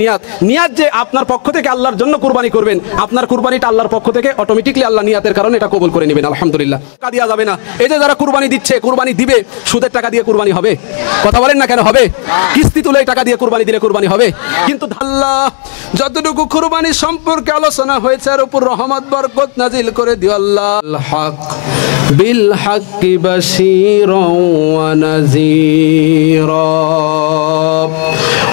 নিয়াত নিয়াত যে আপনার পক্ষ থেকে আল্লাহর জন্য কুরবানি করবেন, আপনার কুরবানিটা আল্লাহর পক্ষ থেকে অটোমেটিকলি আল্লাহ নিয়াতের কারণে এটা কবুল করে নেবেন। আলহামদুলিল্লাহ। টাকা দেওয়া যাবে না। এই যে যারা কুরবানি দিচ্ছে, কুরবানি দিবে, সুদের টাকা দিয়ে কুরবানি হবে? কথা বলেন না কেন হবে? কিস্তি তুলে টাকা দিয়ে কুরবানি দিলে কুরবানি হবে? কিন্তু আল্লাহ যতটুকু কুরবানি সম্পর্কে আলোচনা হয়েছে এর উপর রহমত বরকত নাজিল করে দিও আল্লাহ। হক বিল হাক্কি বাশীরাও ওয়া নাযীরা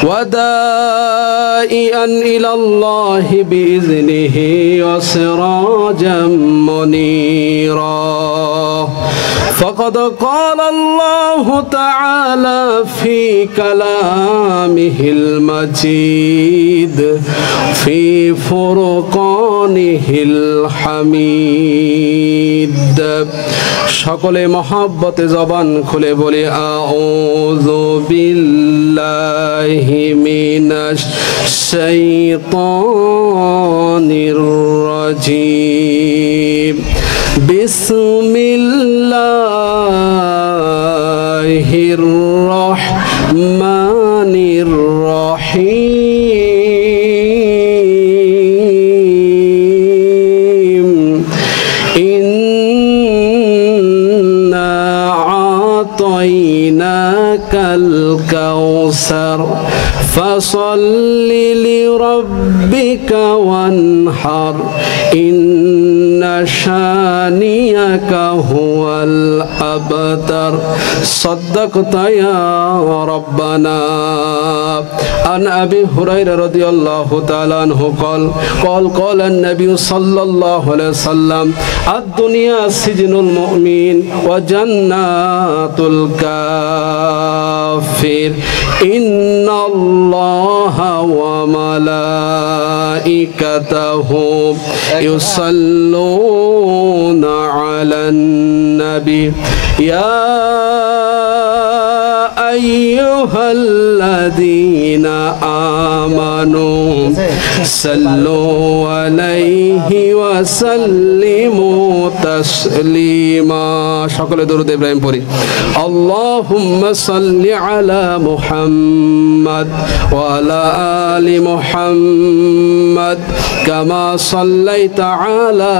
ওয়া দাঈআন ইলাল্লাহি বিইذনিহি ওয়া সিরাজাম মুনীরা। فقد قال الله تعالى في كلامه المجيد في فرقانه الحميد। সকলে মহব্বতে জবান খুলে বলে আউযু বিল্লাহি মিনাশ শাইতানির রাজীম। বিসমিল্লাহির রহমানির রহিম। ইন্না আতাইনাকাল কাউসার ফাসাল্লি লিরাব্বিকা ওয়ানহার। ইন্না শানিয়াকা হুয়াল আবতার। সাদাকতা ইয়া রাব্বানা। আন আবি হুরায়রা রাদিয়াল্লাহু তাআলা আনহু قال النبي صلى الله عليه وسلم الدنيا سجن المؤمن وجنات الكافر إن الله وملائكته يصلون على النبي يا أيها الذين آمنوا صلوا عليه وسلموا تسليما। সকলে দরুদ ইব্রাহিম পড়ি। আল্লাহুম্মা সাল্লি আলা মুহাম্মাদ ওয়া আলা আলি মুহাম্মাদ কামা সাল্লাইতা আলা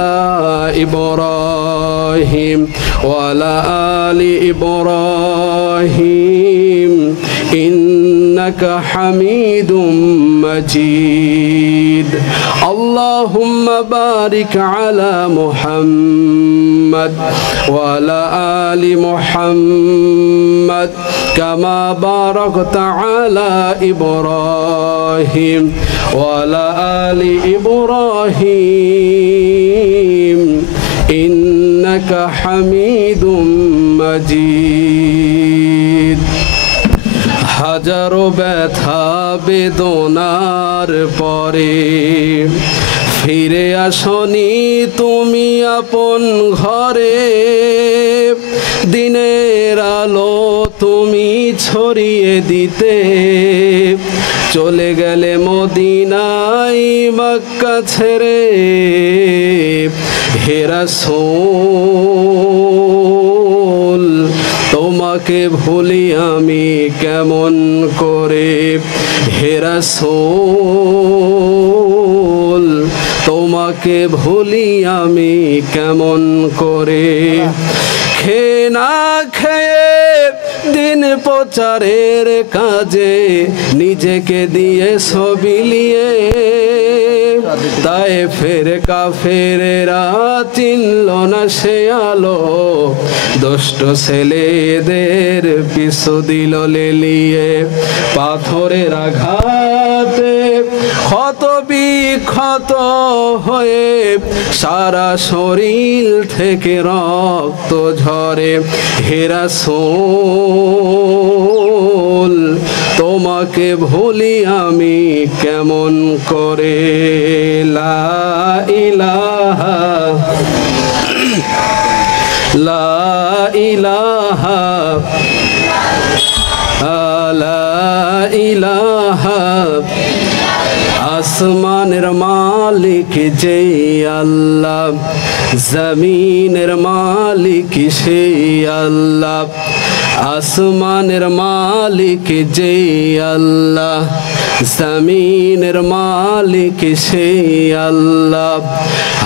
ইব্রাহিম ওয়া আলা আলি ইব্রাহিম ইন্নাকা হামিদুম মাজিদ। আল্লাহুম্মা বারিক আলা মুহাম্মাদ ওয়া আলা আলি মুহাম্মাদ কামা বারাকতা আলা ইব্রাহিম ওয়া আলা আলি ইব্রাহিম ইন্নাকা হামিদুম মাজিদ। হাজারো ব্যথা বেদনার পরে ফিরে আসনি তুমি আপন ঘরে। দিনের আলো তুমি ছড়িয়ে দিতে চলে গেলে মদিনায় মক্কা ছেড়ে। হে রাসূল তোমাকে ভুলি আমি কেমন করে। হে রাসূল তোমাকে ভুলি আমি কেমন করে। খেয়ে না খেয়ে দিন প্রচারের কাজে নিজেকে দিয়ে সবিলিয়ে তায়েফের কাফেরেরা চিনল না সে আলো। দুষ্ট ছেলেদের পিছু দিল লেলিয়ে। পাথরের আঘাতে ক্ষত বিক্ষত হয়ে সারা শরীর থেকে রক্ত ঝরে। হে রাসূল তোমাকে ভুলি আমি কেমন করে। লা ইলাহা লা ইলাহা লা ইলাহা। আসমানের মালিক যে আল্লাহ, জমিনের মালিক সেই আল্লাহ। আসমানের মালিক যে আল্লাহ, জমিনের মালিক সেই আল্লাহ,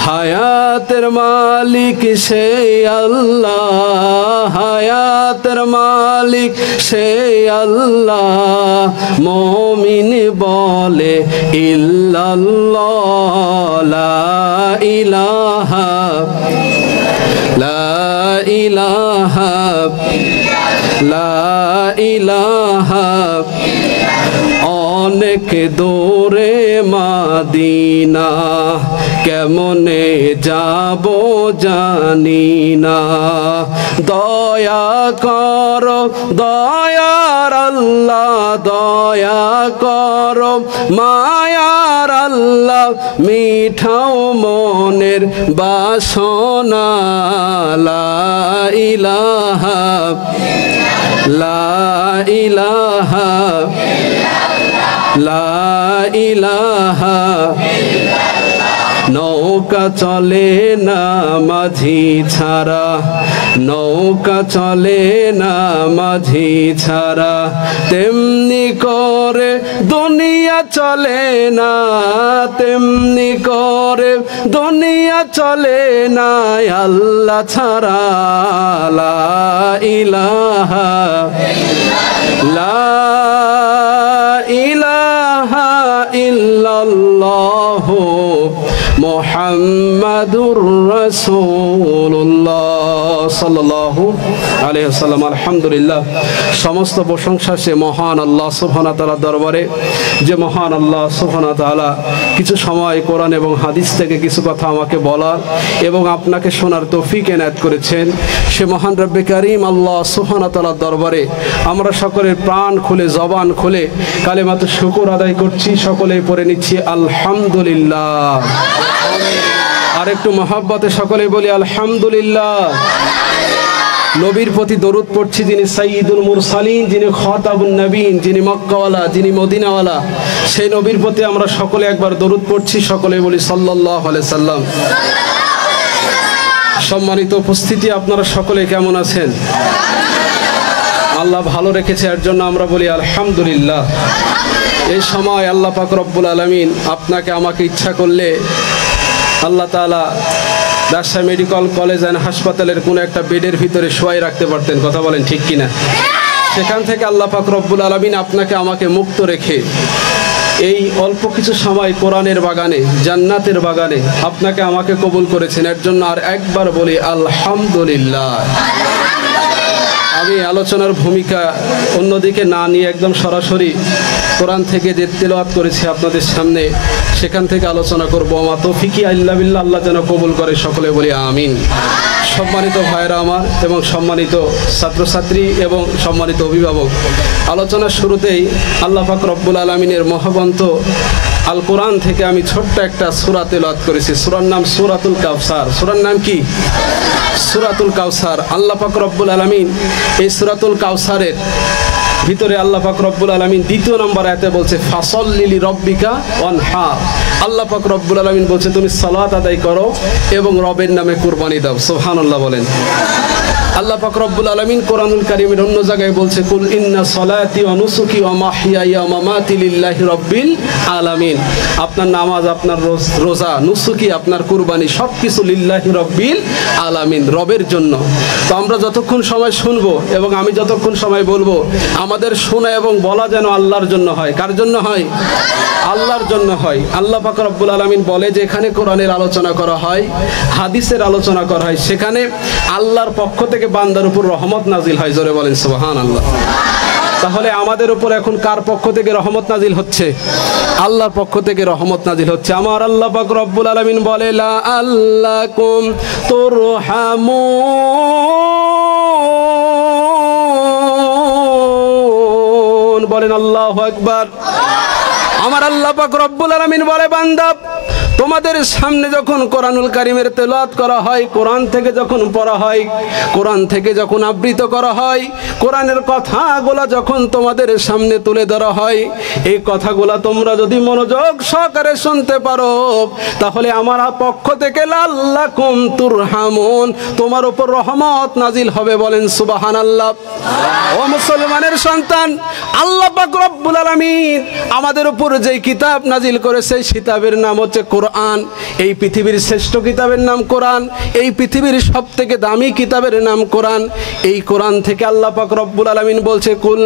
হায়াতের মালিক সেই আল্লাহ, হায়াতের মালিক সেই আল্লাহ। মুমিন বলে ইল্লাল্লাহ, লা ইলাহা, লা ইলাহা, লা ইলাহা। অনেক দূরে মদিনা, কেমনে যাব জানি না। দয়া করো দয়ার আল্লাহ, দয়া করো মায়ার আল্লাহ, মিঠাও মনের বাসনা। লা ইলাহা, লা ইলাহা, লা ইলাহা। নৌকা চলে না মাঝি ছাড়া, নৌকা চলে না মাঝি ছাড়া, তেমনি করে দুনিয়া চলে না, তেমনি করে দুনিয়া চলে না আল্লাহ ছাড়া। লা ইলাহা, লা ইলাহা ইল্লাল্লাহ মুহাম্মাদুর রাসূলুল্লাহ সাল্লাল্লাহু আলাইহি ওয়াসাল্লাম। আলহামদুলিল্লাহ, সমস্ত প্রশংসা সে মহান আল্লাহ সুবহানাহু ওয়া তাআলার দরবারে, যে মহান আল্লাহ সুবহানাহু ওয়া তাআলা কিছু সময় কোরআন এবং হাদিস থেকে কিছু কথা আমাকে বলার এবং আপনাকে শোনার তৌফিক এনায়েত করেছেন। সে মহান রব্বে কারীম আল্লাহ সুবহানাহু ওয়া তাআলার দরবারে আমরা সকলের প্রাণ খুলে জবান খুলে কালেমাতে শুকর আদায় করছি। সকলেই পড়ে নিচ্ছি আলহামদুলিল্লাহ। আর একটু মহব্বতে সকলে বলি আলহামদুলিল্লাহ। নবীর প্রতি দরুদ পড়ছি, যিনি সাইয়্যিদুল মুরসালিন, যিনি খাতাবুন নবীন, যিনি মক্কাওয়ালা, যিনি মদিনাওয়ালা, সেই নবীর প্রতি আমরা সকলে একবার দরুদ পড়ছি। সকলে বলি সাল্লাল্লাহু আলাইহি সাল্লাম। সম্মানিত উপস্থিতি, আপনারা সকলে কেমন আছেন? আল্লাহ ভালো রেখেছে, এর জন্য আমরা বলি আলহামদুলিল্লাহ। এই সময় আল্লাহ পাক রব্বুল আলামিন আপনাকে আমাকে ইচ্ছা করলে আল্লাহ তাআলা রাজশাহী মেডিকেল কলেজ অ্যান্ড হাসপাতালের কোনো একটা বেডের ভিতরে শোয়াই রাখতে পারতেন। কথা বলেন ঠিক কিনা? সেখান থেকে আল্লাহ পাক রব্বুল আলামিন আপনাকে আমাকে মুক্ত রেখে এই অল্প কিছু সময় কোরআনের বাগানে, জান্নাতের বাগানে আপনাকে আমাকে কবুল করেছেন। এর জন্য আর একবার বলি আলহামদুলিল্লাহ। আমি আলোচনার ভূমিকা অন্যদিকে না নিয়ে একদম সরাসরি কোরআন থেকে যে তেলাওয়াত করেছি আপনাদের সামনে, সেখান থেকে আলোচনা করবো। আমা তৌফিকি ইল্লা বিল্লাহ। আল্লাহ যেন কবুল করে, সকলে বলি আমিন। সম্মানিত ভাইরা আমার এবং সম্মানিত ছাত্রছাত্রী এবং সম্মানিত অভিভাবক, আলোচনার শুরুতেই আল্লাহ পাক রব্বুল আলামিনের মহাগ্রন্থ আল কোরআন থেকে আমি ছোট্ট একটা সূরা তেলাওয়াত করেছি। সূরার নাম সূরাতুল কাউসার। সূরার নাম কি? সূরাতুল কাউসার। আল্লাহ পাক রব্বুল আলামিন এই সূরাতুল কাউসারের ভিতরে আল্লাহ পাক রব্বুল আলামিন দ্বিতীয় নম্বর আয়াতে বলছে ফাসল্লি লিরাব্বিকা ওয়ানহার। আল্লাহ পাক রব্বুল আলামিন বলছে তুমি সালাত আদায় করো এবং রবের নামে কুরবানি দাও। সুবহানাল্লাহ বলেন। আল্লাহ পাক রব্বুল আলামিন কোরআনুল কারীমের অন্য জায়গায় বলছে কুল ইন্না সলাতি ওয়া নুসুকি ওয়া মাহইয়ায়া ওয়া মামাতি লিল্লাহি রাব্বিল আলামিন। আপনার নামাজ, আপনার রোজা, নুসুকি, আপনার কুরবানি সবকিছু লিল্লাহি রাব্বিল আলামিন, রবের জন্য। তো আমরা যতক্ষণ সময় শুনবো এবং আমি যতক্ষণ সময় বলবো, আমাদের শোনা এবং বলা যেন আল্লাহর জন্য হয়। কার জন্য হয়? আল্লাহর জন্য হয়। আল্লাহ পাক রব্বুল আলামিন বলে যে এখানে কোরআনের আলোচনা করা হয়, হাদিসের আলোচনা করা হয়, সেখানে আল্লাহর পক্ষ থেকে বান্দার উপর রহমত নাজিল হয়। জোরে বলেন সুবহানাল্লাহ। তাহলে আমাদের উপর এখন কার পক্ষ থেকে রহমত নাজিল হচ্ছে? আল্লাহর পক্ষ থেকে রহমত নাজিল হচ্ছে। আমার আল্লাহ পাক রব্বুল আলামিন বলে লা আল্লাকুম তুরহামুন। বলেন আল্লাহু আকবার। আমার আল্লাহ পাক রব্বুল আলামিন বলে বান্দা তোমাদের সামনে যখন কোরআনুল কারীমের তেলাওয়াত করা হয়, কোরআন থেকে যখন পড়া হয়, কোরআন থেকে যখন আবৃত করা হয়, কোরআনের কথাগুলো যখন তোমাদের সামনে তুলে ধরা হয়, এই কথাগুলো তোমরা যদি মনোযোগ সহকারে শুনতে পারো, তাহলে আমার পক্ষ থেকে লাল্লাকুম তুরহামুন, তোমার উপর রহমত নাজিল হবে। বলেন সুবহানাল্লাহ। ও মুসলমানের সন্তান, আল্লাহ পাক রব্বুল আলামিন আমাদের উপর যে কিতাব নাজিল করেছে, সেই কিতাবের নাম হচ্ছে কোরআন। এই পৃথিবীর শ্রেষ্ঠ কিতাবের নাম কোরআন, এই পৃথিবীর সবথেকে দামি কিতাবের নাম কোরআন। এই কোরআন থেকে আল্লাহ পাক রব্বুল আলামিন বলছে, কুল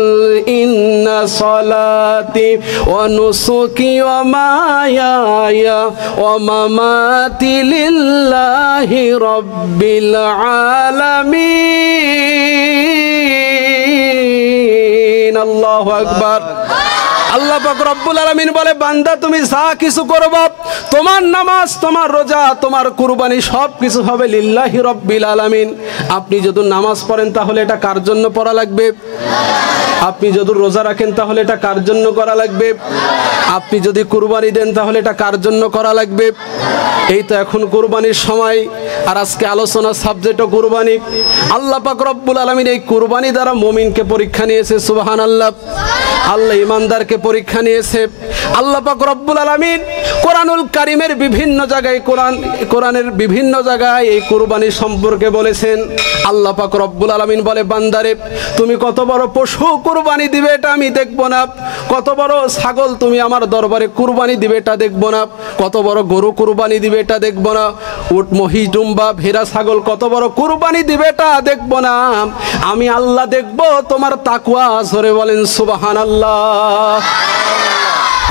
ইন্না সলাতি ওয়া নুসুকি ওয়া মাহইয়া ওয়া মামাতি লিল্লাহি রাব্বিল আলামিন। আল্লাহু আকবার। আল্লাহ পাক রব্বুল আলামিন বলে, বান্দা তুমি যা কিছু করবে, তোমার নামাজ, তোমার রোজা, তোমার কুরবানি সব কিছু হবে লিল্লাহি রাব্বিল আলামিন। আপনি যদি নামাজ পড়েন তাহলে এটা কার জন্য পড়া লাগবে? আপনি যদি রোজা রাখেন তাহলে এটা কার জন্য করা লাগবে? আপনি যদি কুরবানি দেন তাহলে এটা কার জন্য করা লাগবে? এই তো এখন কুরবানির সময়, আর আজকে আলোচনার সাবজেক্টও কুরবানি। আল্লাহ পাক রব্বুল আলামিন এই কুরবানি দ্বারা মুমিনকে পরীক্ষা নিয়েছে। সুবহানাল্লাহ। আল্লাহ ইমানদারকে পরীক্ষা নিয়েছে। আল্লাহ পাক রব্বুল আলামিন কোরআনুল কারীমের বিভিন্ন জায়গায়, কোরআনের বিভিন্ন জায়গায় এই কুরবানি সম্পর্কে বলেছেন। আল্লাহ পাক রব্বুল আলামিন বলে, বান্দারে তুমি কত বড় পশু কুরবানি দিবে এটা আমি দেখব না, কত বড় ছাগল তুমি আমার দরবারে কুরবানি দিবে এটা দেখব না, কত বড় গরু কুরবানি দিবে এটা দেখব না, উট মহিষ দুম্বা ভেড়া ছাগল কত বড় কুরবানি দিবে এটা দেখব না, আমি আল্লাহ দেখব তোমার তাকওয়া। জোরে বলেন সুবহানাল্লাহ।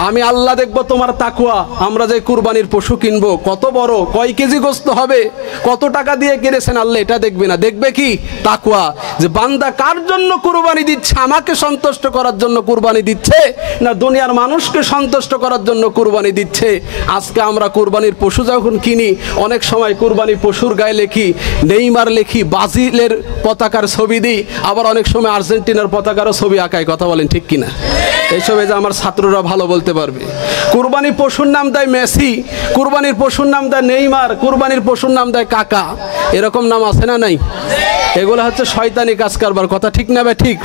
আমি আল্লাহ দেখব তোমার তাকওয়া। আমরা যে কুরবানির পশু কিনবো, কত বড়, কয় কেজি গোশত হবে, কত টাকা দিয়ে কিনেছেন, আল্লাহ এটা দেখবে না, দেখবে কি? তাকওয়া। যে বান্দা কার জন্য কুরবানি দিচ্ছে, আমাকে সন্তুষ্ট করার জন্য কুরবানি দিচ্ছে না দুনিয়ার মানুষকে সন্তুষ্ট করার জন্য কুরবানি দিচ্ছে। আজকে আমরা কুরবানির পশু যখন কিনি, অনেক সময় কুরবানি পশুর গায়ে লিখি নেইমার, লিখি ব্রাজিলের পতাকার ছবি দিই, আবার অনেক সময় আর্জেন্টিনার পতাকারও ছবি আঁকায়। কথা বলেন ঠিক কিনা? এইসবে যে আমার ছাত্ররা ভালো বলতে পারবে। কুরবানির পশুর নাম দেয় মেসি, কুরবানির পশুর নাম দেয় নেইমার, কুরবানির পশুর নাম দেয় কাকা। এরকম নাম আছে না নাই? এগুলো হচ্ছে শয়তানি কাজ কারবার। কথা ঠিক না বে ঠিক?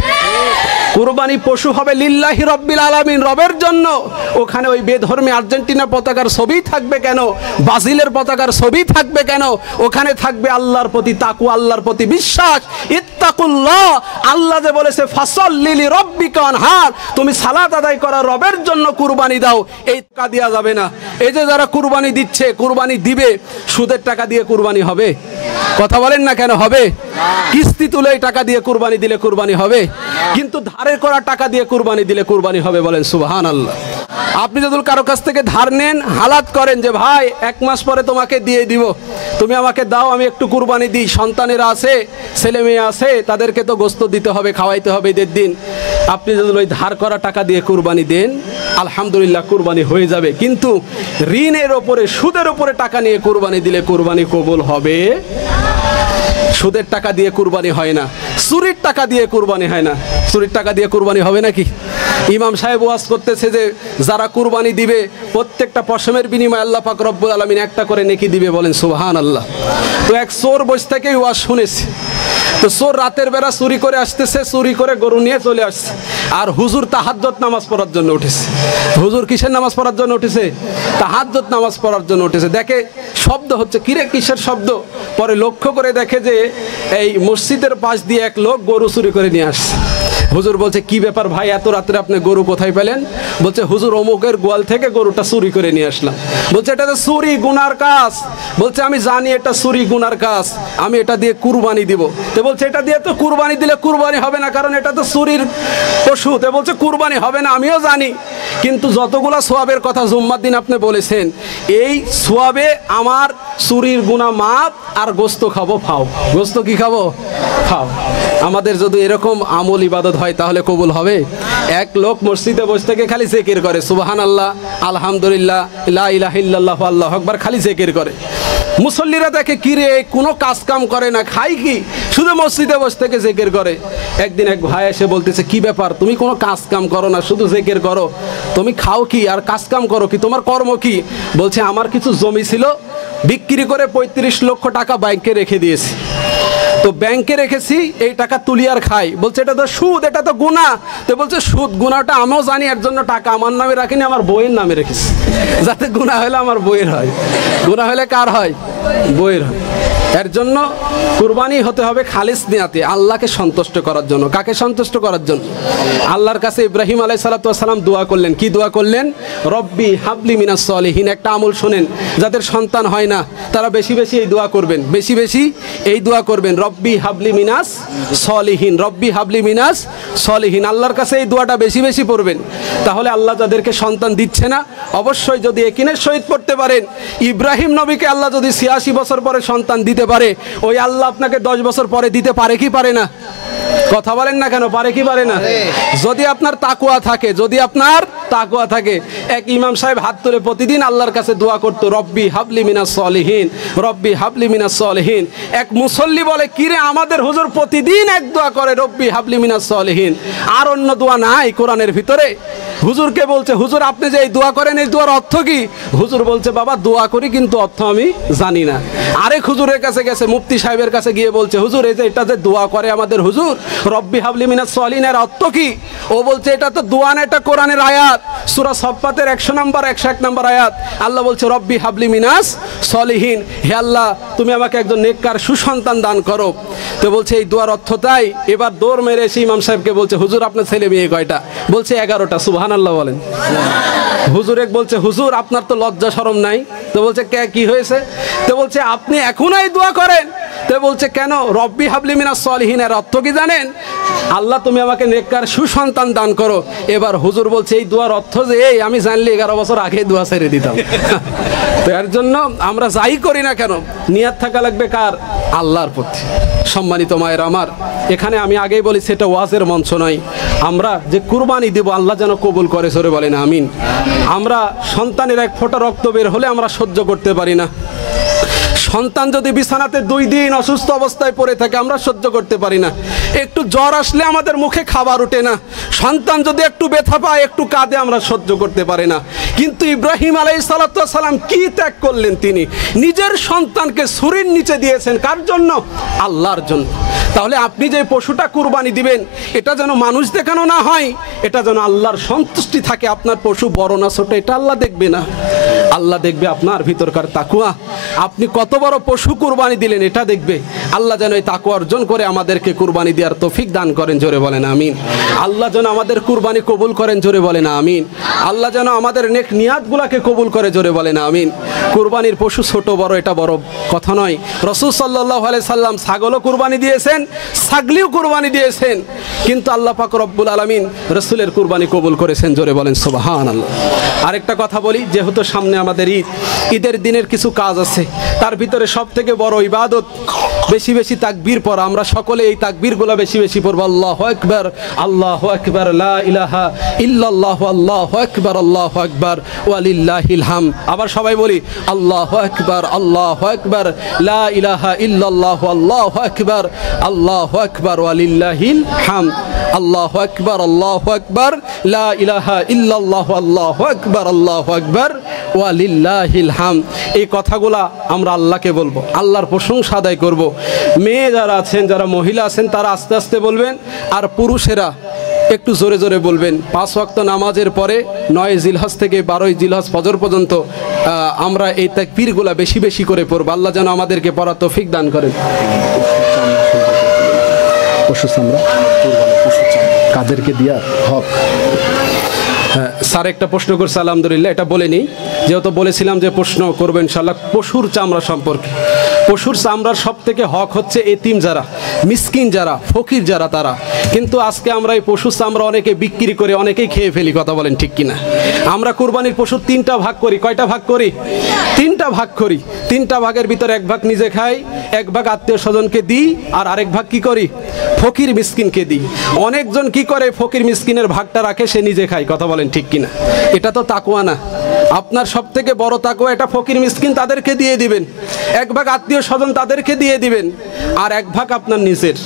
কুরবানি পশু হবে লিল্লাহি রাব্বিল আলামিন, রবের জন্য। ওখানে ওই বেধর্মী আর্জেন্টিনার পতাকার ছবি থাকবে কেন? ব্রাজিলের পতাকার ছবি থাকবে কেন? ওখানে থাকবে আল্লাহর প্রতি তাকওয়া, আল্লাহর প্রতি বিশ্বাস। ইত্তাকুল্লাহ, আল্লাহ যে বলেছে ফাসাল্লি লিরাব্বিকা ওয়ানহার, তুমি সালাত আদায় করা রবের জন্য কুরবানি দাও। এই টাকা দেওয়া যাবে না। এই যে যারা কুরবানি দিচ্ছে, কুরবানি দিবে, সুদের টাকা দিয়ে কুরবানি হবে? কথা বলেন না কেন হবে? কিস্তি তুলে টাকা দিয়ে কুরবানি দিলে কুরবানি হবে, কিন্তু ধারের করা টাকা দিয়ে কুরবানি দিলে কুরবানি হবে। বলেন সুবহানাল্লাহ। আপনি যদি কারো কাছ থেকে ধার নেন, হালাত করেন যে ভাই 1 মাস পরে তোমাকে দিয়ে দিব, তুমি আমাকে দাও, আমি একটু কুরবানি দিই, সন্তানেরা আছে, ছেলে মেয়ে আছে, তাদেরকে তো গোশত দিতে হবে, খাওয়াইতে হবে ঈদের দিন। আপনি যদি ওই ধার করা টাকা দিয়ে কুরবানি দেন, আলহামদুলিল্লাহ কুরবানি হয়ে যাবে। কিন্তু ঋণের ওপরে, সুদের ওপরে টাকা নিয়ে কুরবানি দিলে কুরবানি কবুল হবে? সুদের টাকা দিয়ে কুরবানি হয় না, চুরির টাকা দিয়ে কুরবানি হয় না। চুরির টাকা দিয়ে কুরবানি হবে নাকি? ইমাম সাহেব ওয়াজ করতেছে যে যারা কুরবানি দিবে প্রত্যেকটা পশমের বিনিময়ে আল্লাহ পাক রব্বুল আলামিন একটা করে নেকি দিবে। বলেন সুবহানাল্লাহ। তো এক চোর বসে থেকে ওয়াজ শুনেছে। তো চোর রাতের বেলা চুরি করে আসতেছে, চুরি করে গরু নিয়ে চলে আসছে, আর হুজুর তাহাজ্জুদ নামাজ পড়ার জন্য উঠেছে। হুজুর কিসের নামাজ পড়ার জন্য উঠেছে? তাহাজ্জুদ নামাজ পড়ার জন্য উঠেছে। দেখে শব্দ হচ্ছে, কিরে কিসের শব্দ? পরে লক্ষ্য করে দেখে যে এই মসজিদের পাশ দিয়ে এক লোক গরু চুরি করে নিয়ে আসছে। হুজুর বলছে, কি ব্যাপার ভাই, এত রাত্রে আপনি গরু কোথায় পেলেন? বলছে, হুজুর অমুকের গোয়াল থেকে গরুটা চুরি করে নিয়ে আসলাম। বলছে, এটা তো চুরি গুনার কাজ। বলছে, আমি জানি এটা চুরি গুনার কাজ, আমি এটা দিয়ে কুরবানি দিব। তো বলছে, এটা দিয়ে তো কুরবানি দিলে কুরবানি হবে না, কারণ এটা তো চুরির পশু। তো বলছে, কুরবানি হবে না আমিও জানি, কিন্তু যতগুলা সোয়াবের কথা জুম্মার দিন আপনি বলেছেন, এই সোয়াবে আমার চুরির গুনাহ মাপ, আর গোস্ত খাবো ফাও। গোস্ত কি খাবো? ফাও। আমাদের যদি এরকম আমল ইবাদত হয় তাহলে কবুল হবে? এক লোক মসজিদে বসে থেকে খালি জিকির করে, সুবহানাল্লাহ, আলহামদুলিল্লাহ, লা ইলাহা ইল্লাল্লাহ, আল্লাহু আকবার, খালি জিকির করে। মুসল্লিরা দেখে কিরে কোনো কাজ কাম করে না, খাই কি, শুধু মসজিদে বসে থেকে জিকির করে। একদিন এক ভাই এসে বলতেছে, কি ব্যাপার, তুমি কোনো কাজ কাম করো না, শুধু জিকির করো, তুমি খাও কি আর কাজ কাম করো কি, তোমার কর্ম কি? বলছে আমার কিছু জমি ছিল, বিক্রি করে 35 লক্ষ টাকা ব্যাংকে রেখে দিয়েছি, তো ব্যাংকে রেখেছি, এই টাকা তুলি আর খাই। বলছে এটা তো সুদ, এটা তো গুনাহ। তো বলছে সুদ গুনাহটা আমিও জানি, এর জন্য টাকা আমার নামে রাখিনি, আমার বইয়ের নামে রেখেছি, যাতে গুনাহ হলে আমার বইয়ের হয়, গুনাহ হলে কার হয়? বইয়ের হয়। এর জন্য কুরবানি হতে হবে খালিস নিয়াতে, আল্লাহকে সন্তুষ্ট করার জন্য। কাকে সন্তুষ্ট করার জন্য? আল্লাহর কাছে ইব্রাহিম আলাইহিস সালাম দোয়া করলেন। কি দোয়া করলেন? রব্বি হাবলি মিনাস সলিহিন। একটা আমল শুনেন, যাদের সন্তান হয় না তারা বেশি বেশি এই দোয়া করবেন, বেশি বেশি এই দোয়া করবেন, রব্বি হাবলি মিনাস সলিহিন, রব্বি হাবলি মিনাস সলিহিন। আল্লাহর কাছে এই দোয়াটা বেশি বেশি পড়বেন, তাহলে আল্লাহ যাদেরকে সন্তান দিচ্ছে না, অবশ্যই যদি একিনের সহিত পড়তে পারেন, ইব্রাহিম নবীকে আল্লাহ যদি 86 বছর পরে সন্তান দিতে পারে, ওই আল্লাহ আপনাকে 10 বছর পরে দিতে পারে কি পারে না? কথা বলেন না কেন, পারে কি পারে না? যদি আপনার তাকওয়া থাকে, যদি আপনার তাকওয়া থাকে। এক ইমাম সাহেব হাত তুলে প্রতিদিন আল্লাহর কাছে দোয়া করতো, রব্বি হাবলি মিনাস সলিহিন, রব্বি হাবলি মিনাস সলিহিন। এক মুসল্লি বলে, কিরে আমাদের হুজুর প্রতিদিন এক দোয়া করে, রব্বি হাবলি মিনাস সলিহিন, আর অন্য দোয়া নাই কোরআনের ভিতরে? হুজুরকে বলছে, হুজুর আপনি যে এই দোয়া করেন, এই দোয়ার অর্থ কি? হুজুর বলছে, বাবা দোয়া করি কিন্তু অর্থ আমি জানি না। আরেক হুজুরের কাছে গেছে, মুফতি সাহেবের কাছে গিয়ে বলছে, হুজুর এই যে এটা যে দোয়া করে আমাদের হুজুর, রব্বি হাবলি মিনাস সলিহিন, এর অর্থ কি? ও বলছে, এটা তো দোয়া না, এটা কোরআনের আয়াত, সূরা সফফাতের 100 নম্বর 101 নম্বর আয়াত। আল্লাহ বলছে, রব্বি হাবলি মিনাস সলিহিন, হে আল্লাহ তুমি আমাকে একজন নেককার সুসন্তান দান করো। তো বলছে এই দোয়ার অর্থ তাই। এবার দৌড় মেরে এসে ইমাম সাহেবকে বলছে, হুজুর আপনার ছেলে মেয়ে কয়টা? বলছে 11টা। সুবহানাল্লাহ বলেন। হুজুর এক বলছে, হুজুর আপনার তো লজ্জা শরম নাই? তো বলছে, কে কি হয়েছে? তো বলছে, আপনি এখনো এই দোয়া করেন? তো বলছে, কেন? রব্বি হাবলি মিনাস সলিহিন এর অর্থ কি জানেন? আল্লাহ তুমি আমাকে নেককার সুসন্তান দান করো। এবার হুজুর বলছে, এই দোয়ার অর্থ যে এই, আমি জানলে 11 বছর আগে দোয়া ছেড়ে দিতাম। তো এর জন্য আমরা যাই করি না কেন, নিয়াত থাকা লাগবে কার? আল্লাহর প্রতি। সম্মানিত মায়ের আমার, এখানে আমি আগেই বলি, সেটা ওয়াজের মঞ্চ নয়। আমরা যে কুরবানি দেব, আল্লাহ যেন কবুল করে, সরে বলেন আমিন। আমরা সন্তানের এক ফোঁটা রক্ত বের হলে আমরা সহ্য করতে পারি না। সন্তান যদি বিছানাতে 2 দিন অসুস্থ অবস্থায় পড়ে থাকে, আমরা সহ্য করতে পারি না। একটু জ্বর আসলে আমাদের মুখে খাবার ওঠে না। সন্তান যদি একটু ব্যথা পায়, একটু কাঁদে, আমরা সহ্য করতে পারি না। কিন্তু ইব্রাহিম আলাইহিস সালাম কি ত্যাগ করলেন? তিনি নিজের সন্তানকে ছুরির নিচে দিয়েছেন। কার জন্য? আল্লাহর জন্য। তাহলে আপনি যে পশুটা কুরবানি দিবেন, এটা যেন মানুষ দেখানো না হয়, এটা যেন আল্লাহর সন্তুষ্টি থাকে। আপনার পশু বড় না ছোট, এটা আল্লাহ দেখবে না, আল্লাহ দেখবে আপনার ভিতরকার তাকওয়া। আপনি কত বড় পশু কুরবানি দিলেন, এটা দেখবে আল্লাহ। যেন এই তাকওয়া অর্জন করে আমাদেরকে কুরবানি দেওয়ার তৌফিক দান করেন, জোরে বলেন আমিন। আল্লাহ যেন আমাদের কুরবানি কবুল করেন, জোরে বলেন আমিন। আল্লাহ যেন আমাদের নেক নিয়াতগুলোকে কবুল করে, জোরে বলেন আমিন। কুরবানির পশু ছোট বড় এটা বড় কথা নয়। রাসূল সাল্লাল্লাহু আলাইহি সাল্লাম ছাগলও কুরবানি দিয়েছেন, ছাগলিও কুরবানি দিয়েছেন, কিন্তু আল্লাহ পাক রব্বুল আলামিন রাসূলের কুরবানি কবুল করেছেন, জোরে বলেন সুবহানাল্লাহ। আরেকটা কথা বলি, যেহেতু সামনে আমাদের ঈদ, ঈদের দিনের কিছু কাজ আছে, তার ভিতরে সবথেকে বড় ইবাদত বেশি বেশি তাকবীর পড়া। আমরা সকলে এই তাকবীরগুলো বেশি বেশি পড়ব। আল্লাহু আকবার, আল্লাহু আকবার, লা ইলাহা ইল্লাল্লাহু, আল্লাহু আকবার, আল্লাহু আকবার, ওয়ালিল্লাহিল হামদ। আবার সবাই বলি, আল্লাহু আকবার, আল্লাহু আকবার, লা ইলাহা ইল্লাল্লাহু, আল্লাহু আকবার, আল্লাহু আকবার, ওয়ালিল্লাহিল হামদ। আল্লাহু আকবার, আল্লাহু আকবার, লা ইলাহা ইল্লাল্লাহু, আল্লাহু আকবার, আল্লাহু আকবার, ওয়ালিল্লাহিল হামদ। এই কথাগুলা আমরা আল্লাহকে বলবো, আল্লাহর প্রশংসা আদায় করব। মেয়ে যারা আছেন, যারা মহিলা আছেন, তারা আস্তে আস্তে বলবেন, আর পুরুষেরা একটু জোরে জোরে বলবেন। 5 ওয়াক্ত নামাজের পরে 9 জিলহজ থেকে 12 জিলহজ ফজর পর্যন্ত আমরা এই তাকবীরগুলা বেশি বেশি করে পড়ব। আল্লাহ যেন আমাদেরকে পড়ার তৌফিক দান করেন। পশু চামড়া কাদেরকে দিয়া হক। হ্যাঁ, স্যার একটা প্রশ্ন করছে, আলহামদুলিল্লাহ। এটা বলে নিই, যেহেতু বলেছিলাম যে প্রশ্ন করবেন ইনশাআল্লাহ। পশুর চামড়া সম্পর্কে, পশুর চামড়ার সব থেকে হক হচ্ছে এতিম যারা, মিসকিন যারা, ফকির যারা, তারা। কিন্তু আজকে আমরা এই পশুর চামড়া অনেকে বিক্রি করে অনেকেই খেয়ে ফেলি, কথা বলেন ঠিক কিনা? আমরা কুরবানির পশুর 3টা ভাগ করি। কয়টা ভাগ করি? 3টা ভাগ করি। 3টা ভাগের ভিতরে 1 ভাগ নিজে খাই, 1 ভাগ আত্মীয় স্বজনকে দিই, আর আরেক ভাগ কি করি? ফকির মিসকিনকে দিই। অনেকজন কি করে, ফকির মিসকিনের ভাগটা রাখে, সে নিজে খায়, কথা বলেন ঠিক কিনা? এটা তো তাকওয়া না। আপনার সব থেকে বড় তাকওয়া এটা ফকির মিসকিন তাদেরকে দিয়ে দিবেন, 1 ভাগ আত্মীয় স্বজন তাদেরকে দিয়ে দিবেন, আর 1 ভাগ আপনার নিজের।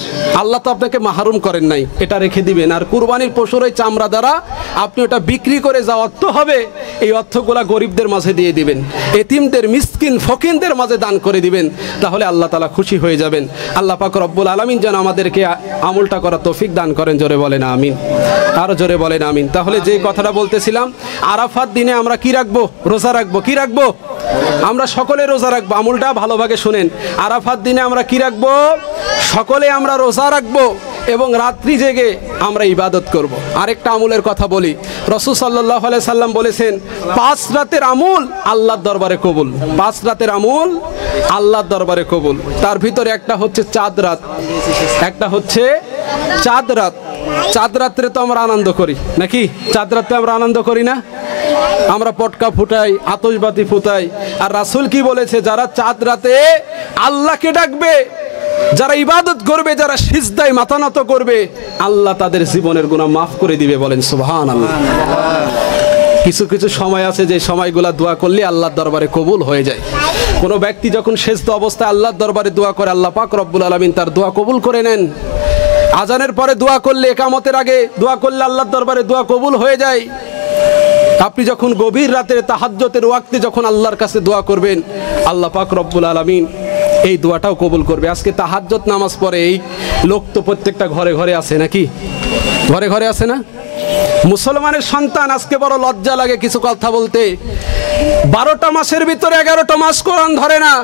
আল্লাহ তো আপনাকে মাহরুম করেন নাই, এটা রেখে দিবেন। আর কুরবানির পশুর ওই চামড়া দ্বারা আপনি ওটা বিক্রি করে যা অর্থ হবে, এই অর্থগুলা গরিবদের মাঝে দিয়ে দিবেন, এতিমদের, মিসকিন, ফকিরদের মাঝে দান করে দিবেন। তাহলে আল্লাহ তাআলা খুশি হয়ে যাবেন। আল্লাহ পাক রব্বুল আলামিন যেন আমাদেরকে আমলটা করার তৌফিক দান করেন। জোরে বলেন আমিন, আরো জোরে বলেন আমিন। তাহলে যে কথাটা বলতেছিলাম, আরাফাত দিনে আমরা কি রাখবো? রোজা রাখবো। কি রাখবো? আমরা সকলে রোজা রাখবো। আমলটা ভালোভাবে শুনেন। আরাফাত দিনে আমরা কি রাখবো? সকলে আমরা রোজা রাখবো এবং রাত্রি জেগে আমরা ইবাদত করব। আরেকটা আমলের কথা বলি, রাসূল সাল্লাল্লাহু আলাইহি সাল্লাম বলেছেন 5 রাতের আমল আল্লাহর দরবারে কবুল। 5 রাতের আমল আল্লাহর দরবারে কবুল। তার ভিতরে একটা হচ্ছে চাঁদ রাত, একটা হচ্ছে চাঁদ রাত। চাঁদ রাত্রে তো আমরা আনন্দ করি নাকি? চাঁদ রাত্রে আমরা আনন্দ করি না? আমরা পটকা ফুটাই, আতশবাতি ফুটাই। আর রাসূল কি বলেছে? যারা চাঁদ রাতে আল্লাহকে ডাকবে, যারা ইবাদত করবে, যারা সিজদায় মাথা নত করবে, আল্লাহ তাদের জীবনের গুনাহ মাফ করে দিবে। বলেন সুবহানাল্লাহ। কিছু কিছু সময় আছে যে সময়গুলা দোয়া করলে আল্লাহর দরবারে কবুল হয়ে যায়। কোনো ব্যক্তি যখন সেজদা অবস্থায় আল্লাহর দরবারে দোয়া করে, আল্লাহ পাক রব্বুল আলামিন তার দোয়া কবুল করে নেন। আজানের পরে দোয়া করলে, ইকামতের আগে দোয়া করলে আল্লাহর দরবারে দোয়া কবুল হয়ে যায়। আপনি যখন গভীর রাতে তাহাজ্জুদের ওয়াক্তে যখন আল্লাহর কাছে দোয়া করবেন, আল্লাহ পাক রব্বুল আলামিন এই দোয়াটাও কবুল করবে। আজকে তাহাজ্জুদ নামাজ পড়ে এই লোক তো প্রত্যেকটা ঘরে ঘরে আছে নাকি? ঘরে ঘরে আছে না? মুসলমানের সন্তান, আজকে বড় লজ্জা লাগে কিছু কথা বলতে। 12টা মাসের ভিতরে 11টা মাস কোরআন ধরে না।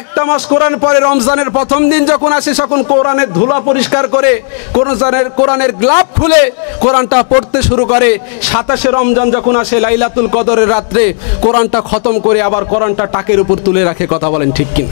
একটা মাস কোরআন পরে রমজানের প্রথম দিন যখন আসে, তখন কোরআনের ধুলা পরিষ্কার করে কোরআনের গ্লাভ খুলে কোরআনটা পড়তে শুরু করে। 27শে রমজান যখন আসে, লাইলাতুল কদরের রাত্রে কোরআনটা খতম করে আবার কোরআনটা টাকের উপর তুলে রাখে। কথা বলেন ঠিক কিনা?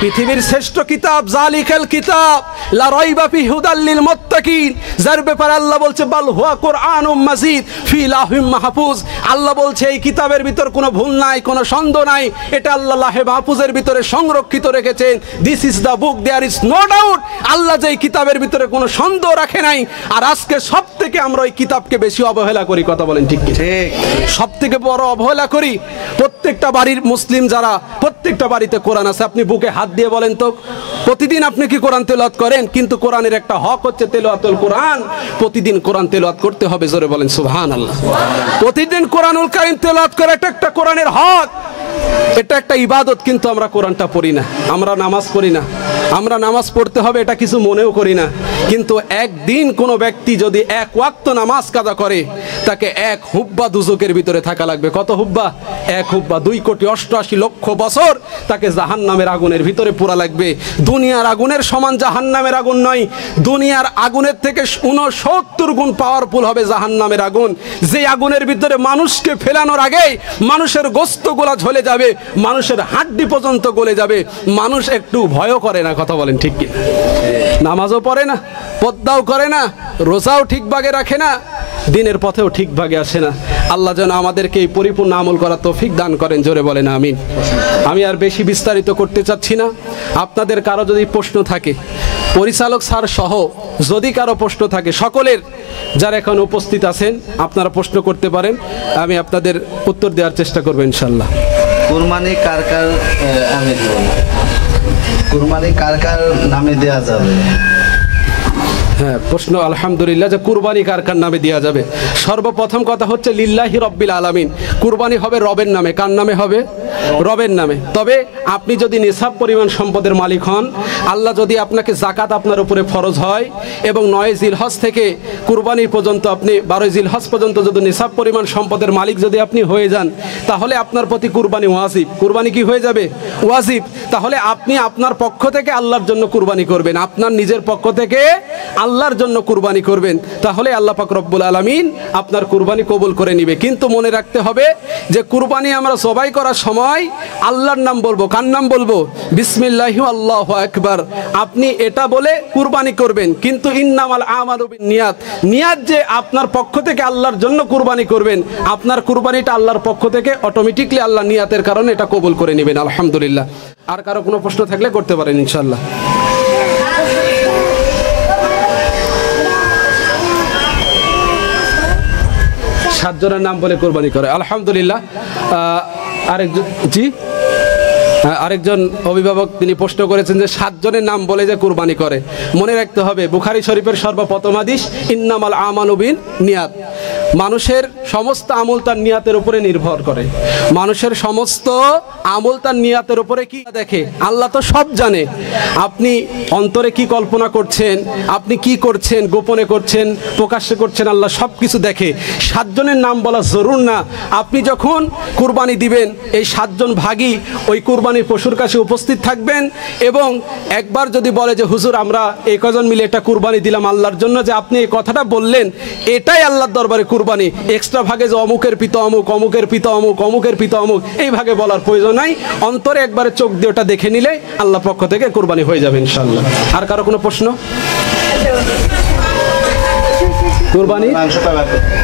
পৃথিবীর শ্রেষ্ঠ কিতাব, জালিকাল কিতাব লা রাইবা ফি হুদাল লিল মুত্তাকিন, যার ব্যাপারে আল্লাহ বলছে বাল হুয়া কুরআনুম মাজিদ ফি লাহিম মাহফুজ। আল্লাহ বলছে এই কিতাবের ভিতর কোনো ভুল নাই, কোনো সন্দেহ নাই। এটা আল্লাহ লাহে মাহফুজের ভিতরে সংরক্ষিত রেখেছেন। This is the book, there is no doubt. Allah যে এই কিতাবের ভিতরে কোনো সন্দেহ রাখে নাই। আর আজকে সব থেকে আমরা ওই কিতাবকে বেশি অবহেলা করি। কথা বলেন ঠিক কি? ঠিক। সব থেকে বড় অবহেলা করি। প্রত্যেকটা বাড়ির মুসলিম যারা, প্রত্যেকটা বাড়িতে কোরআন আছে। আপনি বুকে হাত দিয়ে বলেন তো, প্রতিদিন আপনি কি কোরআন তেলাওয়াত করেন? কিন্তু কোরআনের একটা হক হচ্ছে তেলাওয়াতুল কোরআন। প্রতিদিন কোরআন তেলাওয়াত করতে হবে। জোরে বলেন সুবহানাল্লাহ। প্রতিদিন কোরআনুল কারীম তেলাওয়াত করা একটা কোরআনের হক, এটা একটা ইবাদত। কিন্তু আমরা কোরআনটা পড়ি না, আমরা নামাজ পড়ি না। আমরা নামাজ পড়তে হবে এটা কিছু মনেও করি না। কিন্তু একদিন কোনো ব্যক্তি যদি 1 ওয়াক্ত নামাজ কাজা করে, তাকে 1 হুব্বা দুজকের ভিতরে থাকা লাগবে। কত হুব্বা? 1 হুব্বা। 2,88,00,000 বছর তাকে জাহান্নামের আগুনের ভিতরে পোড়া লাগবে। দুনিয়ার আগুনের সমান জাহান্নামের আগুন নয়। দুনিয়ার আগুনের থেকে 69 গুণ পাওয়ারফুল হবে জাহান্নামের আগুন। যে আগুনের ভিতরে মানুষকে ফেলানোর আগেই মানুষের গোস্তগুলা ঝলে যাবে, মানুষের হাড্ডি পর্যন্ত গলে যাবে। মানুষ একটু ভয়ও করে না। কথা বলেন ঠিক কি? নামাজও পড়ে না, পর্দাও করে না, রোজাও ঠিকভাবে রাখে না, দিনের পথেও ঠিকভাবে আসে না। আল্লাহ যেন আমাদেরকে এই পরিপূর্ণ আমল করার তৌফিক দান করেন। জোরে বলেন আমিন। আমি আর বেশি বিস্তারিত করতে চাচ্ছি না। আপনাদের কারো যদি প্রশ্ন থাকে, পরিচালক স্যার সহ যদি কারো প্রশ্ন থাকে, সকলের যারা এখন উপস্থিত আছেন আপনারা প্রশ্ন করতে পারেন। আমি আপনাদের উত্তর দেওয়ার চেষ্টা করবো ইনশাল্লাহ। কুরবানি কার কার আমি দেব? কুরবানি কার কার নামে দেয়া যাবে? হ্যাঁ, প্রশ্ন আলহামদুলিল্লাহ যে কুরবানি কার কার নামে দেওয়া যাবে। সর্বপ্রথম কথা হচ্ছে লিল্লাহি রব্বিল আলামিন। কুরবানি হবে রবের নামে। কার নামে হবে? রবের নামে। তবে আপনি যদি নিসাব পরিমাণ সম্পদের মালিক হন, আল্লাহ যদি আপনাকে যাকাত আপনার উপরে ফরজ হয় এবং 9 জিলহজ থেকে কুরবানি পর্যন্ত, আপনি 12 জিলহজ পর্যন্ত যদি নিসাব পরিমাণ সম্পদের মালিক যদি আপনি হয়ে যান, তাহলে আপনার প্রতি কুরবানি ওয়াজিব। কুরবানি কি হয়ে যাবে? ওয়াজিব। তাহলে আপনি আপনার পক্ষ থেকে আল্লাহর জন্য কুরবানি করবেন। আপনার নিজের পক্ষ থেকে আল্লাহর জন্য কুরবানি করবেন, তাহলে আল্লাহ পাক রব্বুল আলামিন আপনার কুরবানি কবুল করে নিবে। কিন্তু মনে রাখতে হবে যে কুরবানি আমরা জবাই করার সময় আল্লাহর নাম বলবো। কার নাম বলবো? বিসমিল্লাহি আল্লাহু আকবার। আপনি এটা বলে কুরবানি করবেন, কিন্তু ইন্নামাল আমালু বিন্নিয়াত, নিয়াত যে আপনার পক্ষ থেকে আল্লাহর জন্য কুরবানি করবেন, আপনার কুরবানিটা আল্লাহর পক্ষ থেকে অটোমেটিকলি আল্লাহ নিয়াতের কারণে এটা কবুল করে নেবেন। আলহামদুলিল্লাহ। আর কারো কোনো প্রশ্ন থাকলে করতে পারেন ইনশাআল্লাহ। সাতজনের নাম বলে কোরবানি করে, আলহামদুলিল্লাহ। আরেকজন, জি, আরেকজন অভিভাবক তিনি প্রশ্ন করেছেন যে 7 জনের নাম বলে যে কুরবানি করে। মনে রাখতে হবে বুখারী শরীফের সর্বপ্রথম হাদিস ইন্নামাল আমালু বিন নিয়াত। মানুষের সমস্ত আমল তার নিয়াতের উপরে নির্ভর করে। মানুষের সমস্ত আমল তার নিয়াতের উপরে কি দেখে? আল্লাহ তো সব জানে। আপনি অন্তরে কি কল্পনা করছেন, আপনি কি করছেন, গোপনে করছেন, প্রকাশ্যে করছেন, আল্লাহ সব কিছু দেখে। 7 জনের নাম বলা জরুর না। আপনি যখন কুরবানি দিবেন এই 7 জন ভাগী ওই কুরবানির পশুর কাছে উপস্থিত থাকবেন, এবং একবার যদি বলে যে হুজুর আমরা এই কজন মিলে একটা কুরবানি দিলাম আল্লাহর জন্য, যে আপনি এই কথাটা বললেন এটাই আল্লাহর দরবারে কুরবানি, এক্সট্রা ভাগে যে অমুকের পিতা অমুক, অমুকের পিতা অমুক, অমুকের পিতা অমুক, এই ভাগে বলার প্রয়োজন নাই। অন্তরে একবারে চোখ দিয়ে ওটা দেখে নিলে আল্লাহ পক্ষ থেকে কুরবানি হয়ে যাবে ইনশাআল্লাহ। আর কারো কোনো প্রশ্ন?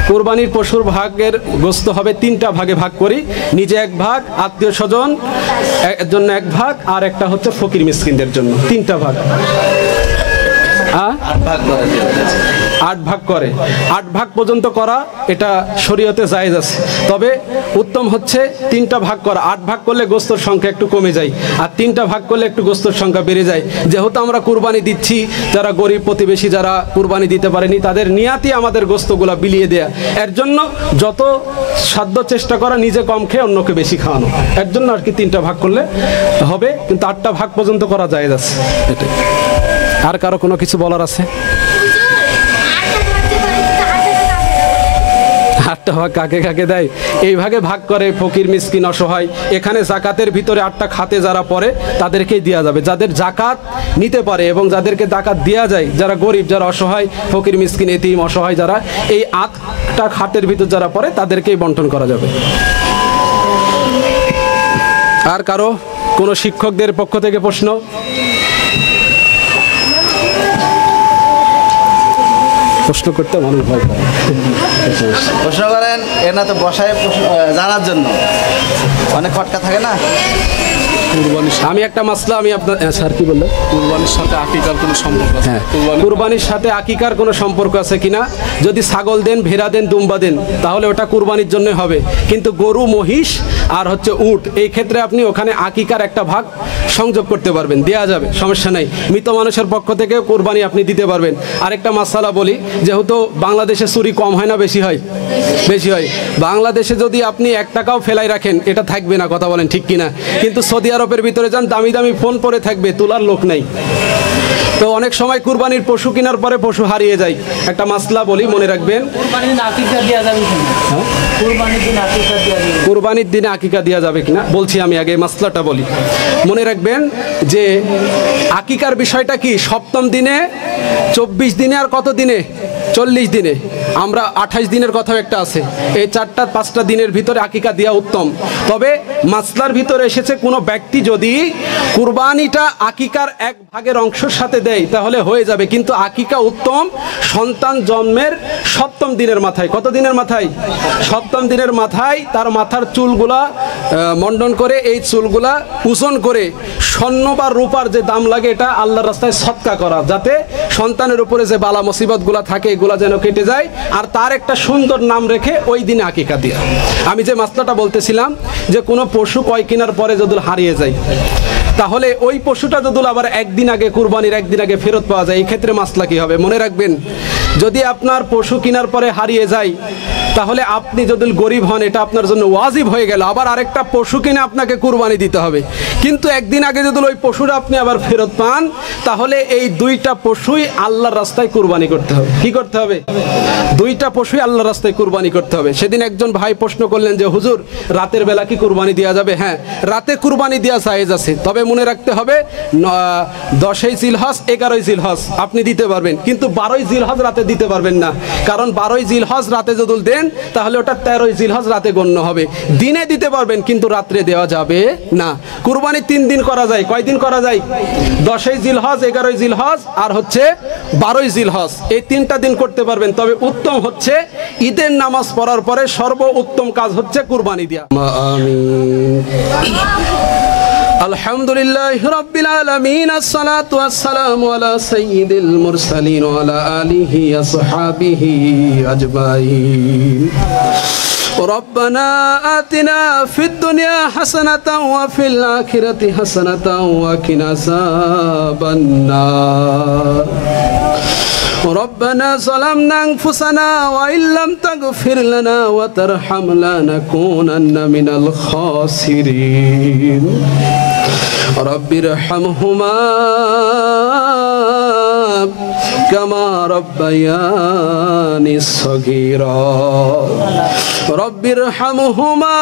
কুরবানির পশুর ভাগের গোস্ত হবে 3টা ভাগে ভাগ করি। নিজে 1 ভাগ, আত্মীয় স্বজন এর জন্য 1 ভাগ, আর একটা হচ্ছে ফকির মিসকিনদের জন্য 3টা ভাগ। 8 ভাগ করে, 8 ভাগ পর্যন্ত করা এটা শরীয়তে জায়েজ আছে। তবে উত্তম হচ্ছে 3টা ভাগ করা। 8 ভাগ করলে গোস্তর সংখ্যা একটু কমে যায়, আর 3টা ভাগ করলে একটু গোস্তর সংখ্যা বেড়ে যায়। যেহেতু আমরা কুরবানি দিচ্ছি, যারা গরিব প্রতিবেশী যারা কুরবানি দিতে পারেনি তাদের নিয়াতই আমাদের গোস্তগুলা বিলিয়ে দেয়া। এর জন্য যত সাধ্য চেষ্টা করা নিজে কম খেয়ে অন্যকে বেশি খাওয়ানো। এর জন্য আর কি 3টা ভাগ করলে হবে, কিন্তু 8টা ভাগ পর্যন্ত করা জায়েজ আছে। এটাই। আর কারো কোনো কিছু বলার আছে? 8টা ভাগ কাকে কাকে দেয়? এই ভাগে ভাগ করে ফকির মিসকিন অসহায়। এখানে জাকাতের ভিতরে 8টা খাতে যারা পড়ে তাদেরকেই দেওয়া যাবে। যাদের জাকাত নিতে পারে এবং যাদেরকে জাকাত দেওয়া যায়, যারা গরিব, যারা অসহায়, ফকির মিসকিন এতিম অসহায়, যারা এই 8টা খাতের ভিতর যারা পড়ে তাদেরকেই বন্টন করা যাবে। আর কারো কোনো শিক্ষকদের পক্ষ থেকে প্রশ্ন? প্রশ্ন করতে মানুষ ভয় করে। প্রশ্ন করেন, এনা তো বসায় জানার জন্য অনেক খটকা থাকে না। আমি একটা মাসলা আমি আপনার স্যার কি বললেন? কুরবানির সাথে আকিকার কোনো সম্পর্ক আছে? হ্যাঁ, কুরবানির সাথে আকিকার কোনো সম্পর্ক আছে কিনা? যদি ছাগল দেন, ভেড়া দেন, দুম্বা দেন, তাহলে ওটা কুরবানির জন্য হবে। কিন্তু গরু, মহিষ আর হচ্ছে উট, এই ক্ষেত্রে আপনি ওখানে আকিকার একটা ভাগ সংযোগ করতে পারবেন, দেয়া যাবে, সমস্যা নাই। মৃত মানুষের পক্ষ থেকে কুরবানি আপনি দিতে পারবেন। আরেকটা মাসালা বলি, যেহেতু বাংলাদেশে চুরি কম হয় না বেশি হয়? বেশি হয়। বাংলাদেশে যদি আপনি 1 টাকাও ফেলাই রাখেন এটা থাকবে না, কথা বলেন ঠিক কিনা? কিন্তু সৌদি আরবের ভিতরে যান, দামি দামি ফোন পরে থাকবে, তোলার লোক নাই। তো অনেক সময় কুরবানির পশু কেনার পরে পশু হারিয়ে যায়। একটা মাসলা বলি, মনে রাখবেন। কুরবানির দিনে আকিকা দেওয়া যাবে কিনা বলছি আমি, আগে মাসলাটা বলি। মনে রাখবেন যে আকিকার বিষয়টা কি, সপ্তম দিনে, 24 দিনে, আর কত দিনে? 40 দিনে। আমরা 28 দিনের কথাও একটা আছে। এই 4-5টা দিনের ভিতরে আকিকা দেওয়া উত্তম। তবে মাসলার ভিতরে এসেছে কোনো ব্যক্তি যদি কুরবানিটা আকিকার 1 ভাগের অংশের সাথে দেয় তাহলে হয়ে যাবে, কিন্তু আকিকা উত্তম সন্তান জন্মের 7ম দিনের মাথায়। কত দিনের মাথায়? 7ম দিনের মাথায় তার মাথার চুলগুলা মন্ডন করে, এই চুলগুলা উচন করে স্বর্ণ বা রূপার যে দাম লাগে এটা আল্লাহর রাস্তায় সদকা করা, যাতে সন্তানের উপরে যে বালা মুসিবতগুলা থাকে এগুলা যেন কেটে যায়, আর তার একটা সুন্দর নাম রেখে ওই দিনে আকিকা দেয়া। আমি যে মাসলাটা বলতেছিলাম যে কোনো পশু ক্রয় কেনার পরে যদি হারিয়ে যায়, তাহলে ওই পশুটা যদি আবার 1 দিন আগে, কুরবানির 1 দিন আগে ফেরত পাওয়া যায়, এই ক্ষেত্রে মাসলা কি হবে? মনে রাখবেন, যদি আপনার পশু কেনার পরে হারিয়ে যায় তাহলে আপনি যদি গরিব হন এটা আপনার জন্য ওয়াজিব হয়ে গেল, আবার আরেকটা পশু কিনে আপনাকে কুরবানি দিতে হবে। কিন্তু একদিন আগে যদি ওই পশুটা আপনি আবার ফেরত পান, তাহলে এই দুইটা পশুই আল্লাহর রাস্তায় কুরবানি করতে হবে। কি করতে হবে? দুইটা পশুই আল্লাহর রাস্তায় কুরবানি করতে হবে। সেদিন একজন ভাই প্রশ্ন করলেন যে হুজুর, রাতের বেলা কি কুরবানি দেওয়া যাবে? হ্যাঁ, রাতে কুরবানি দেওয়া জায়েজ আছে, তবে মনে রাখতে হবে 10ই জিলহজ 11ই জিলহজ আপনি দিতে পারবেন, কিন্তু 12ই জিলহজ রাতে দিতে পারবেন না। কারণ 12ই জিলহজ রাতে যদি দেন তাহলে ওটা 13ই জিলহজ রাতে গণ্য হবে। দিনে দিতে পারবেন কিন্তু রাত্রে দেওয়া যাবে না। কুরবানি 3 দিন করা যায়। কয় দিন করা যায়? 10ই জিলহজ, 11ই জিলহজ আর হচ্ছে 12ই জিলহজ, এই 3টা দিন করতে পারবেন। তবে উত্তম হচ্ছে ঈদের নামাজ পড়ার পরে সর্বোত্তম কাজ হচ্ছে কুরবানি দেওয়া। আমিন। আলহামদুলিল্লাহি রাব্বিল আলামিন, আসসালাতু ওয়াসসালামু আলা সাইয়্যিদিল মুরসালিন ওয়া আলা আলিহি ওয়া সাহবিহি আজমাইন। ربنا آتنا في الدنيا حسنة وفي الآخرة حسنة وقنا عذاب النار. ربنا ظلمنا أنفسنا وإن لم تغفر لنا وترحمنا لنكونن من الخاسرين. رب ارحمهما كما ربياني صغيرا. رب ارحمهما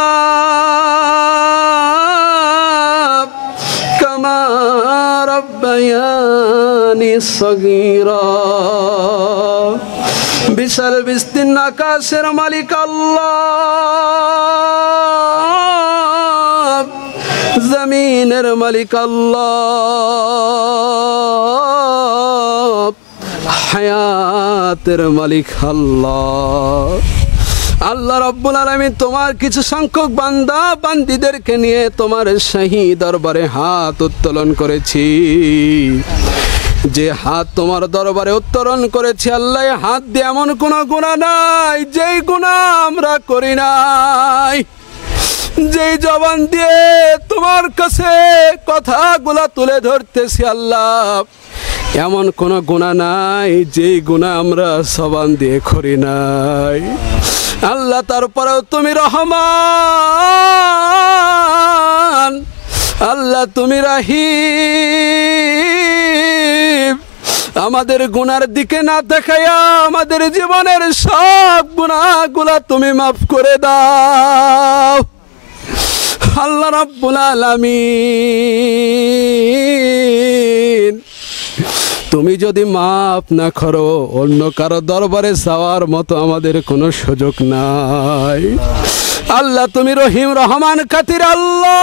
كما ربياني صغيرا. বিশাল বিস্তীর্ণ আকাশের মালিক আল্লাহ, জমিনের মালিক আল্লাহ, হায়াতের মালিক আল্লাহ। আল্লাহ রাব্বুল আলামিন তোমার কিছু সংখ্যক বান্দা বান্দীদেরকে নিয়ে তোমার শাহী দরবারে হাত উত্তোলন করেছি। যে হাত তোমার দরবারে উত্তোলন করেছি আল্লাহ, হাত দিয়ে এমন কোনো গুনাহ নাই যেই গুনাহ আমরা করি নাই। যেই জবান দিয়ে তোমার কাছে কথাগুলা তুলে ধরতেছি আল্লাহ, এমন কোনো গুনাহ নাই যেই গুনাহ আমরা জবান দিয়ে করি নাই আল্লাহ। তারপরেও তুমি রহমান আল্লাহ, তুমি রাহিম। আমাদের গুনার দিকে না দেখাইয়া আমাদের জীবনের সব গুনাহগুলা তুমি মাফ করে দাও আল্লাহ রাব্বুল আলামিন। তুমি যদি মাফ না করো অন্য কারো দরবারে যাওয়ার মতো আমাদের কোনো সুযোগ নাই আল্লাহ। তুমি রহিম রহমান খাতির আল্লাহ,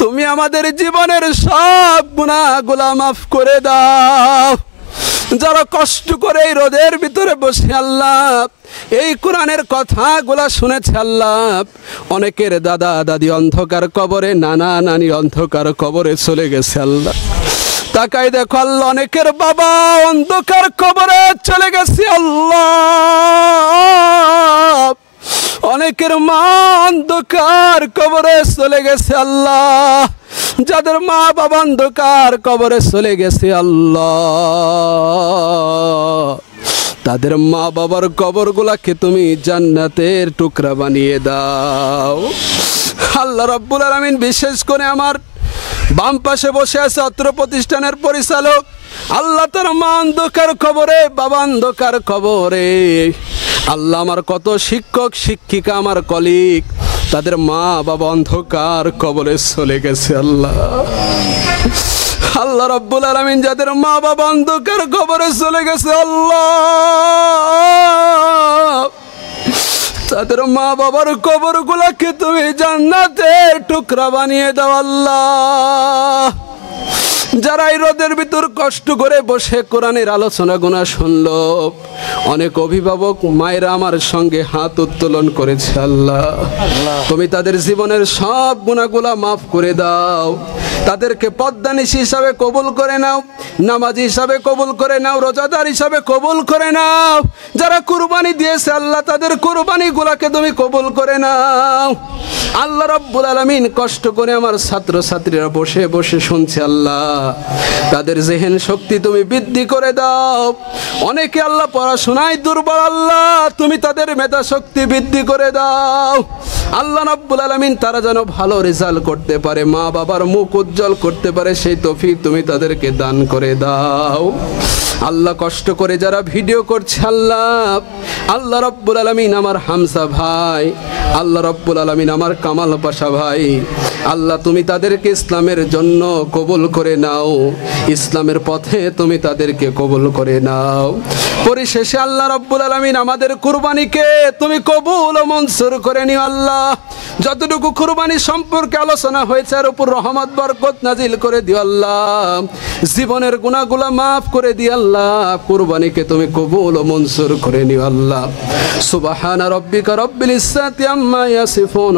তুমি আমাদের জীবনের সব গুনাহগুলা মাফ করে দাও। যারা কষ্ট করে এই রোদের ভিতরে বসে আল্লাহ এই কোরআনের কথাগুলা শুনেছে আল্লাহ, অনেকের দাদা দাদি অন্ধকার কবরে, নানা নানি অন্ধকার কবরে চলে গেছে আল্লাহ। তাকাই দেখো আল্লাহ, অনেকের বাবা অন্ধকার কবরে চলে গেছে আল্লাহ, অনেকের মা অন্ধকার কবরে চলে গেছে আল্লাহ। যাদের মা বাবা অন্ধকার কবরে চলে গেছে আল্লাহ, তাদের মা বাবার কবরগুলাকে তুমি জান্নাতের টুকরা বানিয়ে দাও আল্লাহ রাব্বুল আলামিন। বিশেষ করে আমার বাম পাশে বসে আছে অত্র প্রতিষ্ঠানের পরিচালক আল্লাহ, তার মা অন্ধকার কবরে, বাবা অন্ধকার কবরে আল্লাহ। আমার কত শিক্ষক শিক্ষিকা, আমার কলিগ, তাদের মা বাবা অন্ধকার কবরে চলে গেছে আল্লাহ। আল্লাহ রাব্বুল আলামিন যাদের মা বাবা অন্ধকার কবরে চলে গেছে আল্লাহ, তাদের মা বাবার কবরগুলোকে তুমি জান্নাতের টুকরা বানিয়ে দাও আল্লাহ। যারা এই রোদের ভিতর কষ্ট করে বসে কোরআনের আলোচনা গুনা শুনলো, অনেক অভিভাবক মায়েরা আমার সঙ্গে হাত উত্তোলন করেছে আল্লাহ, তুমি তাদের জীবনের সব গুনাহগুলা মাফ করে দাও। তাদেরকে পদ্মানিশী হিসাবে কবুল করে নাও, নামাজি হিসাবে কবুল করে নাও, রোজাদার হিসাবে কবুল করে নাও। যারা কুরবানি দিয়েছে আল্লাহ, তাদের কুরবানিগুলাকে তুমি কবুল করে নাও আল্লাহ রাব্বুল আলামিন। কষ্ট করে আমার ছাত্র ছাত্রীরা বসে বসে শুনছে আল্লাহ, তাদের জেহেন শক্তি তুমি বৃদ্ধি করে দাও। অনেকে আল্লাহ পড়াশোনায় দুর্বল, আল্লাহ তুমি তাদের মেধা শক্তি বৃদ্ধি করে দাও। আল্লাহ রাব্বুল আলামিন তারা যেন ভালো রেজাল্ট করতে পারে, মা বাবার মুখ উজ্জ্বল করতে পারে, সেই তৌফিক তুমি তাদেরকে দান করে দাও। আল্লাহ কষ্ট করে যারা ভিডিও করছে আল্লাহ রাব্বুল আলামিন আমার হামসা ভাই, আল্লাহ রাব্বুল আলামিন আমার কামাল পাশা ভাই, আল্লাহ তুমি তাদেরকে ইসলামের জন্য কবুল করে নাও, ইসলামের পথে তুমি তাদেরকে কবুল করে নাও। পরিশেষে আল্লাহ রাব্বুল আলামিন আমাদের কুরবানিকে তুমি কবুল ও মঞ্জুর করে নিও। আল্লাহ যতটুকু কুরবানি সম্পর্কে আলোচনা হয়েছে এর উপর রহমত বরকত নাজিল করে দিও। আল্লাহ জীবনের গুনাহগুলো মাফ করে দিও। আল্লাহ কুরবানিকে তুমি কবুল ও মঞ্জুর করে নিও। আল্লাহ সুবহান রাব্বিকা রাব্বিল ইজ্জাতি আম্মা ইয়াসিফুন।